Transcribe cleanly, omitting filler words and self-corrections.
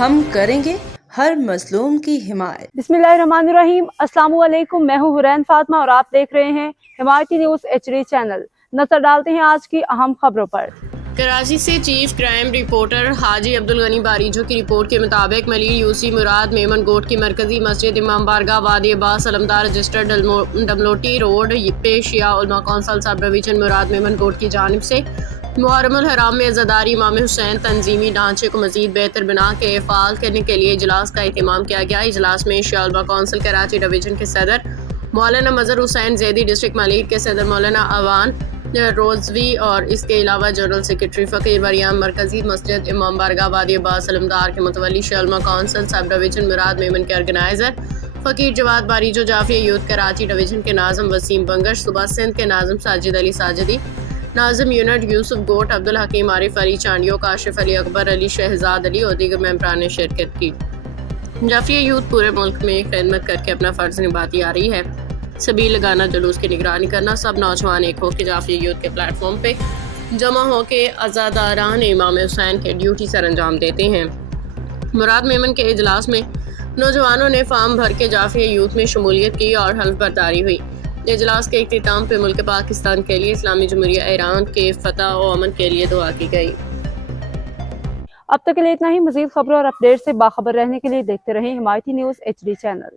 ہم کریں گے ہر مظلوم کی حمایت۔ بسم اللہ الرحمن الرحیم۔ السلام علیکم، میں ہوں حرین فاطمہ اور آپ دیکھ رہے ہیں حمایتی نیوز HD چینل۔ نظر ڈالتے ہیں آج کی اہم خبروں پر۔ کراچی سے چیف کرائم رپورٹر حاجی عبدالغنی باریجو کی رپورٹ کے مطابق ملیر یوسی مراد میمن گوٹ کی مرکزی مسجد امام بارگاہ وادی عباس علمدار رجسٹر ڈملوٹی روڈ پہ شیعہ علماء کونسل سب ڈویژن مراد میمن گوٹ کی جانب سے محرم الحرام میں عزاداری امام حسین تنظیمی ڈھانچے کو مزید بہتر بنا کے فعال کرنے کے لیے اجلاس کا اہتمام کیا گیا۔ اجلاس میں شیعہ علماء کونسل کراچی ڈویژن کے صدر مولانا مظہر حسین زیدی، ڈسٹرکٹ ملیر کے صدر مولانا اوان روزوی اور اس کے علاوہ جنرل سیکرٹری فقیر مریم، مرکزی مسجد امام بارگاہ وادی عباس علمدار کے متولی شیعہ علماء کونسل سب ڈویژن مراد میمن کے آرگنائزر فقیر جواد باریجو، جعفریہ یوتھ کراچی ڈویژن کے ناظم وسیم بنگش، صوبہ سندھ کے ناظم ساجد علی ساجدی، ناظم یونٹ یوسف گوٹ، عبدالحکیم عارف علی چانڈیو، کاشف علی اکبر علی شہزاد علی اور دیگر ممبران نے شرکت کی۔ جعفریہ یوتھ پورے ملک میں خدمت کر کے اپنا فرض نبھاتی آ رہی ہے۔ سبیل لگانا، جلوس کی نگرانی کرنا، سب نوجوان ایک ہو کے جعفریہ یوتھ کے پلیٹ فارم پہ جمع ہو کے عزاداران امام حسین کے ڈیوٹی سر انجام دیتے ہیں۔ مراد میمن کے اجلاس میں نوجوانوں نے فارم بھر کے جعفریہ یوتھ میں شمولیت کی اور حلف برداری ہوئی۔ اجلاس کے اختتام پہ ملک پاکستان کے لیے اسلامی جمہوریہ ایران کے فتح و امن کے لیے دعا کی گئی۔ اب تک کے لیے اتنا ہی۔ مزید خبروں اور اپڈیٹ سے باخبر رہنے کے لیے دیکھتے رہیں حمایتی نیوز HD چینل۔